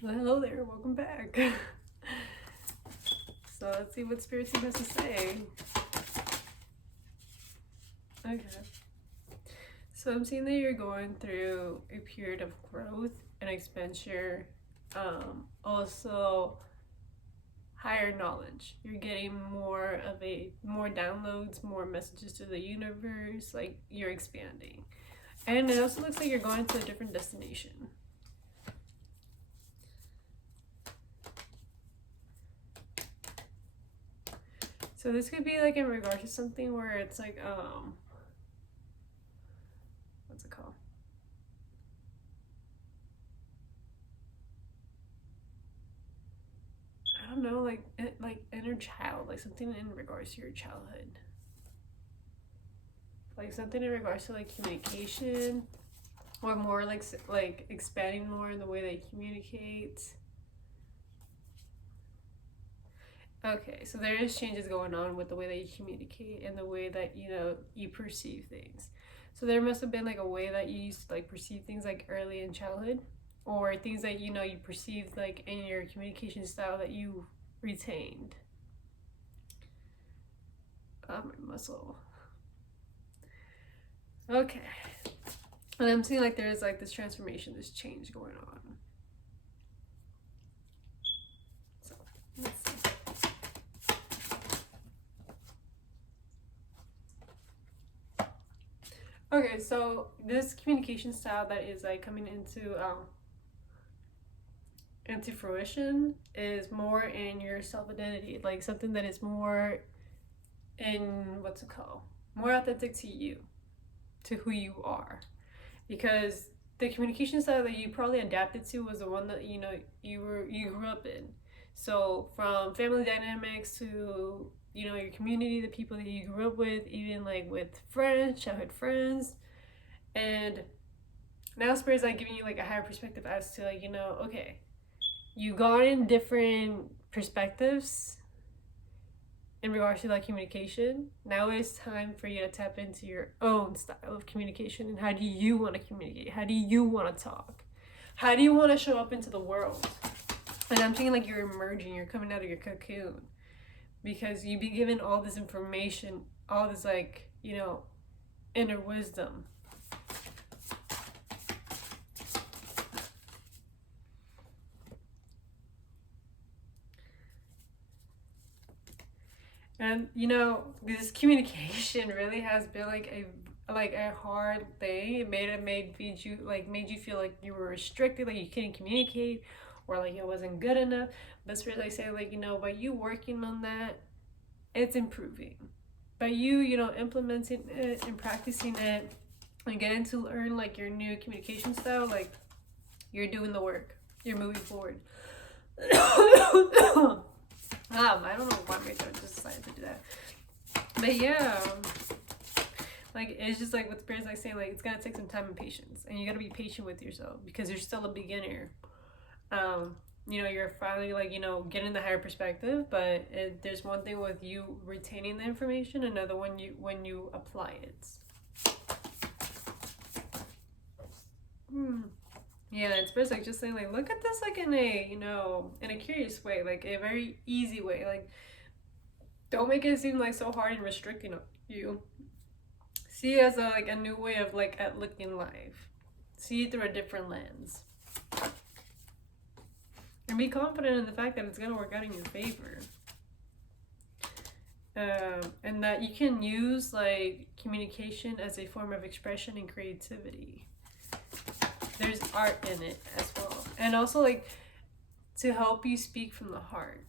Well, hello there, welcome back. So let's see what Spirit Team has to say. Okay. So I'm seeing that you're going through a period of growth and expansion. Also higher knowledge. You're getting more downloads, more messages to the universe, like you're expanding. And it also looks like you're going to a different destination. So this could be like in regard to something where it's like what's it called? I don't know, like inner child, like something in regards to your childhood. Like something in regards to like communication or more like expanding more in the way they communicate. Okay, so there is changes going on with the way that you communicate and the way that you perceive things. So there must have been like a way that you used to like perceive things like early in childhood, or things that you perceived like in your communication style that you retained. My muscle. Okay, and I'm seeing like there's like this transformation, this change going on. So let's see. Okay, so this communication style that is like coming into fruition is more in your self identity, like something that is more in what's it called? More authentic to you, to who you are. Because the communication style that you probably adapted to was the one that you grew up in. So from family dynamics to your community, the people that you grew up with, even like with friends, childhood friends, and now Spirit is like giving you like a higher perspective as to like okay, you got in different perspectives in regards to like communication. Now it's time for you to tap into your own style of communication and how do you want to communicate? How do you want to talk? How do you want to show up into the world? And I'm thinking like you're emerging, you're coming out of your cocoon because you've been given all this information, all this like, inner wisdom. And this communication really has been like a hard thing. It made you feel like you were restricted, like you couldn't communicate, or like it wasn't good enough. But it's really like say like by you working on that, it's improving. By you implementing it and practicing it and getting to learn like your new communication style, like you're doing the work. You're moving forward. I don't know why my throat just decided to do that. But yeah, like it's just like what Spirit's like saying, like it's gonna take some time and patience, and you gotta be patient with yourself because you're still a beginner. You're finally like getting the higher perspective, but there's one thing with you retaining the information, another one when you apply it. Yeah, it's Spirit's like just saying like look at this like in a in a curious way, like a very easy way, like don't make it seem like so hard and restricting you. See it as like a new way of like at looking life. See it through a different lens. And be confident in the fact that it's gonna work out in your favor. And that you can use like communication as a form of expression and creativity. There's art in it as well. And also like to help you speak from the heart.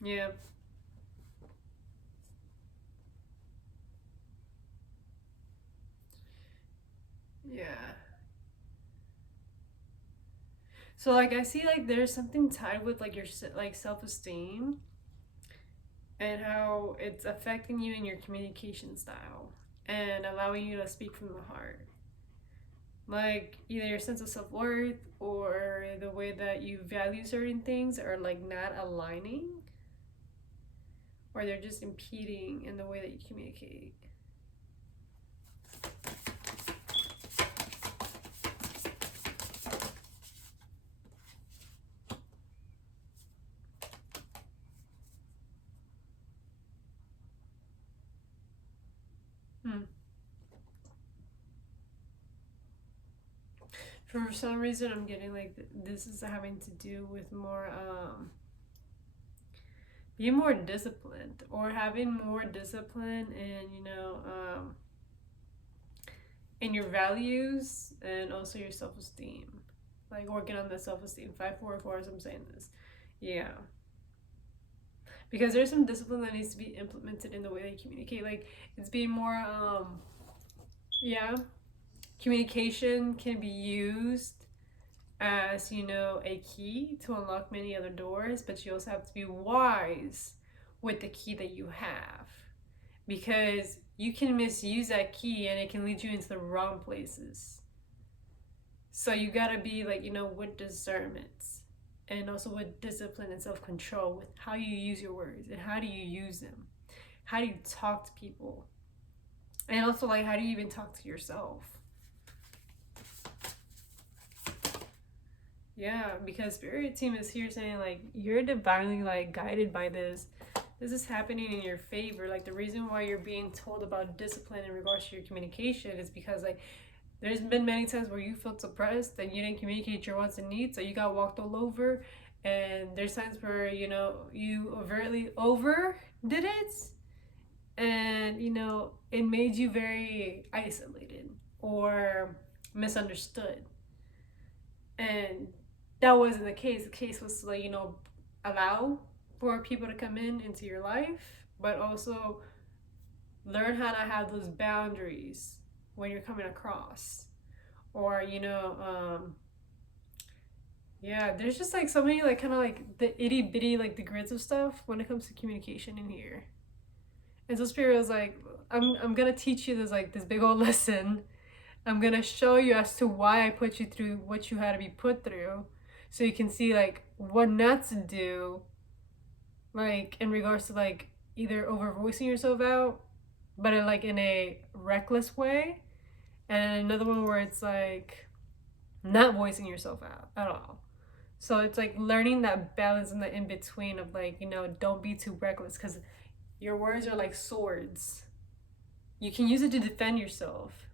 Yeah. Yeah. So like I see like there's something tied with like your like self-esteem and how it's affecting you in your communication style and allowing you to speak from the heart. Like either your sense of self-worth or way that you value certain things are like not aligning, or they're just impeding in the way that you communicate. For some reason, I'm getting like this is having to do with more being more disciplined, or having more discipline in, in your values, and also your self-esteem, like working on the self-esteem. 544, as I'm saying this. Yeah, because there's some discipline that needs to be implemented in the way they communicate. Like, it's being more yeah, communication can be used as, a key to unlock many other doors, but you also have to be wise with the key that you have, because you can misuse that key and it can lead you into the wrong places. So you gotta be like, with discernment, and also with discipline and self-control with how you use your words and how do you use them. How do you talk to people? And also, like, how do you even talk to yourself? Yeah, because Spirit Team is here saying, like, you're divinely, like, guided by this. This is happening in your favor. Like, the reason why you're being told about discipline in regards to your communication is because, like, there's been many times where you felt suppressed and you didn't communicate your wants and needs, so you got walked all over. And there's times where, you overtly overdid it, and, it made you very isolated or misunderstood. And that wasn't the case. The case was to, like, allow for people to come into your life, but also learn how to have those boundaries when you're coming across. Or, yeah, there's just like so many, like, kind of like the itty bitty, like the grids of stuff when it comes to communication in here. And so Spirit was like, I'm gonna teach you this big old lesson. I'm gonna show you as to why I put you through what you had to be put through, so you can see, like, what not to do, like, in regards to, like, either over voicing yourself out, but in a reckless way, and another one where it's like not voicing yourself out at all. So it's like learning that balance in the in between of, like, don't be too reckless, because your words are like swords. You can use it to defend yourself.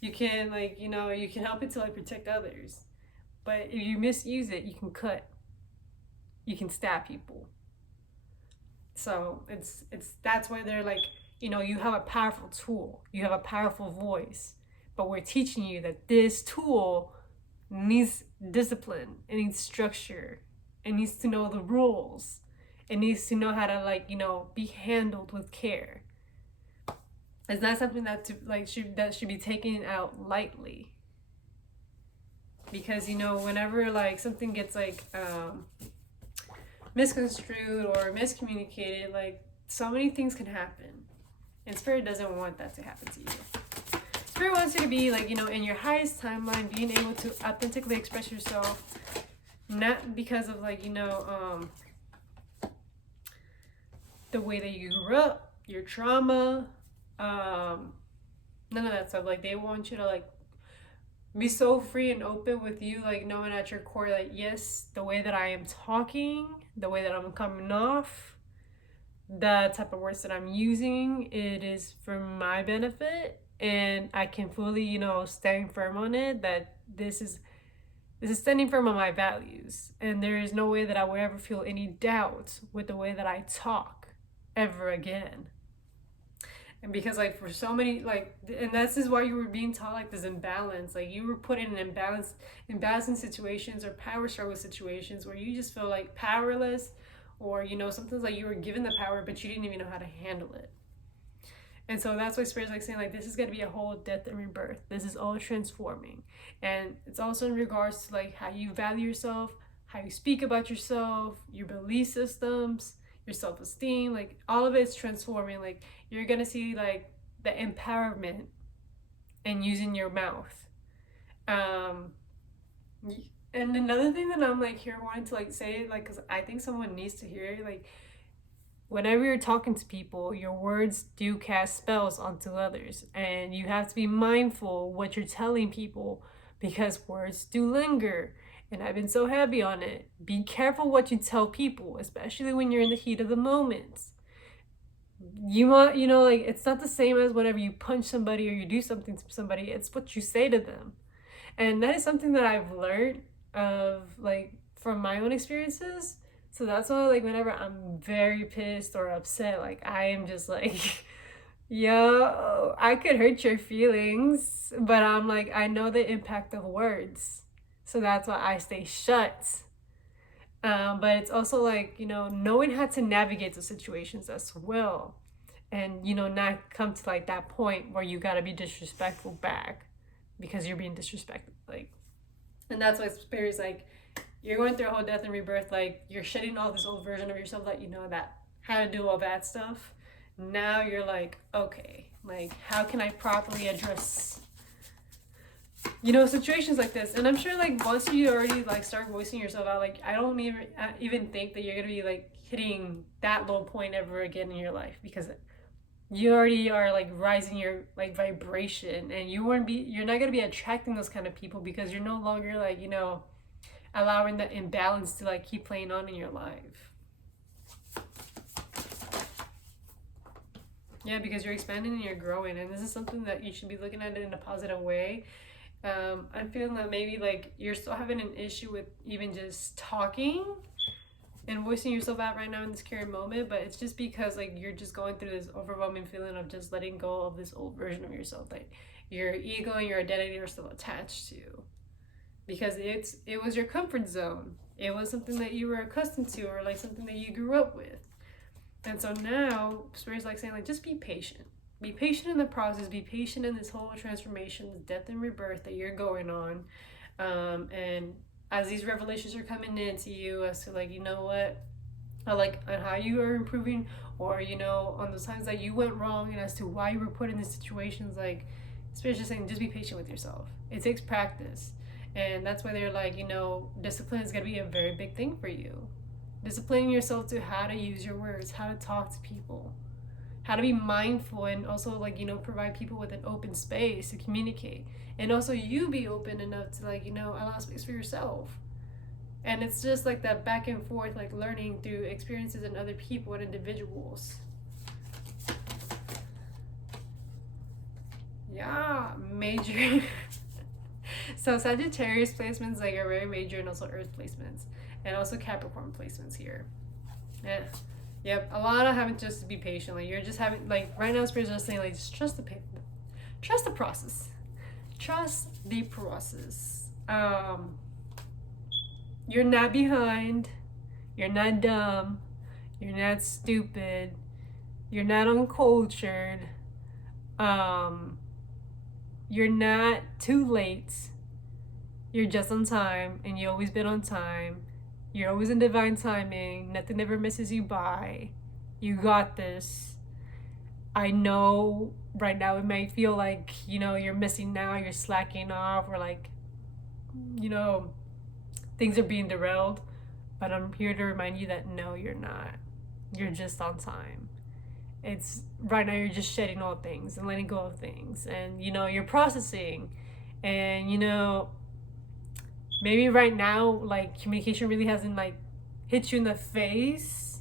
You can, like, you can help it to, like, protect others. But if you misuse it, you can cut. You can stab people. So it's that's why they're like, you have a powerful tool. You have a powerful voice. But we're teaching you that this tool needs discipline. It needs structure. It needs to know the rules. It needs to know how to, like, be handled with care. It's not something that should be taken out lightly. Because, whenever, like, something gets, like, misconstrued or miscommunicated, like, so many things can happen. And Spirit doesn't want that to happen to you. Spirit wants you to be, like, in your highest timeline, being able to authentically express yourself, not because of, like, the way that you grew up, your trauma, none of that stuff. Like, they want you to, like, be so free and open with you, like, knowing at your core, like, yes, the way that I am talking, the way that I'm coming off, the type of words that I'm using, it is for my benefit, and I can fully, stand firm on it, that this is standing firm on my values, and there is no way that I will ever feel any doubt with the way that I talk ever again. And because, like, for so many, like, and this is why you were being taught, like, this imbalance, like, you were put in an imbalancing situations or power struggle situations where you just feel, like, powerless, or, sometimes, like, you were given the power but you didn't even know how to handle it. And so that's why Spirit's, like, saying, like, this is going to be a whole death and rebirth. This is all transforming. And it's also in regards to, like, how you value yourself, how you speak about yourself, your belief systems, your self-esteem, like, all of it's transforming. Like, you're gonna see, like, the empowerment in using your mouth. And another thing that I'm like here wanting to like say, like, because I think someone needs to hear, like, whenever you're talking to people, your words do cast spells onto others, and you have to be mindful what you're telling people because words do linger. And I've been so heavy on it. Be careful what you tell people, especially when you're in the heat of the moment. You want, like, it's not the same as whenever you punch somebody or you do something to somebody, it's what you say to them. And that is something that I've learned of, like, from my own experiences. So that's why, like, whenever I'm very pissed or upset, like, I am just like, yo, I could hurt your feelings, but I'm like, I know the impact of words. So that's why I stay shut. But it's also like, knowing how to navigate the situations as well. And, not come to like that point where you gotta be disrespectful back because you're being disrespected. Like, and that's why Spirit's like, you're going through a whole death and rebirth. Like, you're shedding all this old version of yourself that that how to do all that stuff. Now you're like, okay, like, how can I properly address situations like this? And I'm sure, like, once you already like start voicing yourself out, like, I don't even think that you're gonna be like hitting that low point ever again in your life, because you already are like rising your like vibration, and you're not gonna be attracting those kind of people because you're no longer like allowing the imbalance to like keep playing on in your life. Yeah, because you're expanding and you're growing, and this is something that you should be looking at it in a positive way. I'm feeling that maybe like you're still having an issue with even just talking and voicing yourself out right now in this current moment, but it's just because like you're just going through this overwhelming feeling of just letting go of this old version of yourself that your ego and your identity are still attached to, because it was your comfort zone. It was something that you were accustomed to, or like something that you grew up with. And so now Spirit's like saying, like, just be patient. Be patient in the process. Be patient in this whole transformation, this death and rebirth that you're going on. And as these revelations are coming into you as to like, what, like on how you are improving, or on those times that you went wrong, and as to why you were put in these situations, like Spirit's just saying, just be patient with yourself. It takes practice. And that's why they're like, discipline is going to be a very big thing for you. Disciplining yourself to how to use your words, how to talk to people, how to be mindful, and also like provide people with an open space to communicate, and also you be open enough to like allow space for yourself. And it's just like that back and forth, like learning through experiences and other people and individuals. Yeah, major. So Sagittarius placements like are very major, and also Earth placements, and also Capricorn placements here. Yeah. Yep, a lot of having just to be patient. Like, you're just having, like, right now Spirit's just saying, like, just trust the process. Trust the process. You're not behind. You're not dumb. You're not stupid. You're not uncultured. You're not too late. You're just on time, and you've always been on time. You're always in divine timing. Nothing ever misses you by. You got this. I know right now it may feel like, you're missing now, you're slacking off, or like, things are being derailed. But I'm here to remind you that no, you're not. You're just on time. It's right now you're just shedding all things and letting go of things. And, you're processing. And, maybe right now, like, communication really hasn't, like, hit you in the face.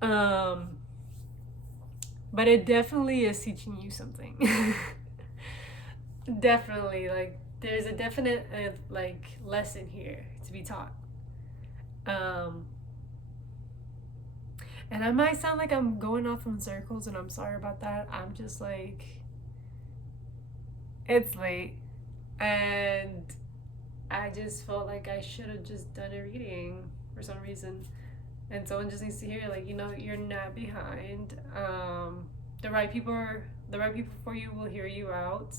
But it definitely is teaching you something. Definitely, like, there's a definite, like, lesson here to be taught. And I might sound like I'm going off in circles, and I'm sorry about that. I'm just, like, it's late. And I just felt like I should have just done a reading for some reason. And someone just needs to hear, like, you're not behind. The right people for you will hear you out.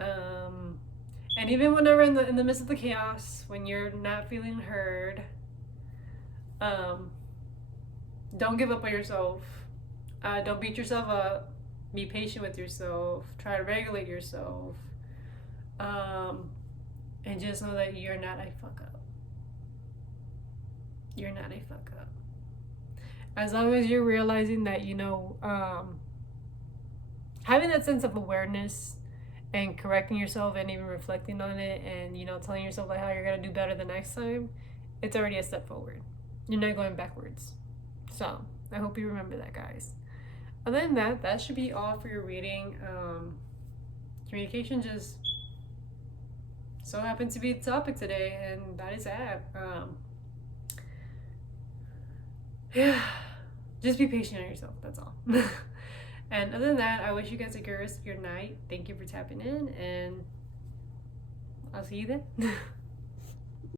And even whenever in the midst of the chaos, when you're not feeling heard, don't give up on yourself. Don't beat yourself up. Be patient with yourself. Try to regulate yourself. And just know that you're not a fuck up. You're not a fuck up. As long as you're realizing that, having that sense of awareness and correcting yourself and even reflecting on it and, telling yourself like how you're going to do better the next time, it's already a step forward. You're not going backwards. So I hope you remember that, guys. Other than that, that should be all for your reading. Communication just so happened to be the topic today, and that is that. Yeah, just be patient on yourself. That's all. And other than that, I wish you guys a good rest of your night. Thank you for tapping in, and I'll see you then.